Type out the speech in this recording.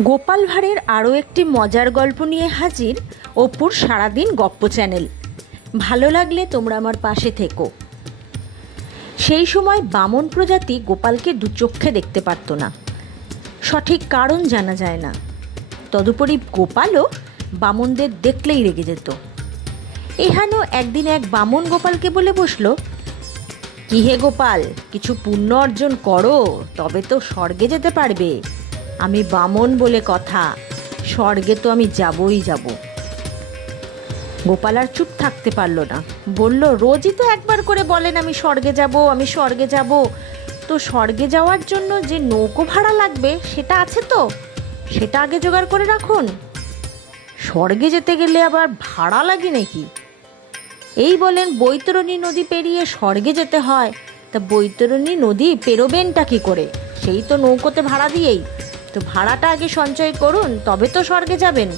গোপাল ভাঁড়ের আরও একটি মজার গল্প নিয়ে হাজির অপুর সারাদিন গপ্প চ্যানেল। ভালো লাগলে তোমরা আমার পাশে থেকো। সেই সময় বামন প্রজাতি গোপালকে দু চক্ষে দেখতে পারত না। সঠিক কারণ জানা যায় না। তদুপরি গোপালও বামনদের দেখলেই রেগে যেত। এহানো একদিন এক বামন গোপালকে বলে বসল, কি হে গোপাল, কিছু পুণ্য অর্জন করো, তবে তো স্বর্গে যেতে পারবে। আমি বামন বলে কথা। স্বর্গে তো আমি যাবই যাব। গোপাল আর চুপ থাকতে পারল না। বলল, রোজই তো একবার করে বলেন আমি স্বর্গে যাব, আমি স্বর্গে যাব। তো স্বর্গে যাওয়ার জন্য যে নৌকো ভাড়া লাগবে, সেটা আছে তো? সেটা আগে জোগাড় করে রাখুন। স্বর্গে যেতে গেলে আবার ভাড়া লাগে নাকি? এই বলেন, বৈতরণী নদী পেরিয়ে স্বর্গে যেতে হয়। তা বৈতরণী নদী পেরোবেনটা কি করে? সেই তো নৌকোতে ভাড়া দিয়েই। তো ভাড়াটা আগে সঞ্চয় করুন তবে তো স্বর্গে যাবেন।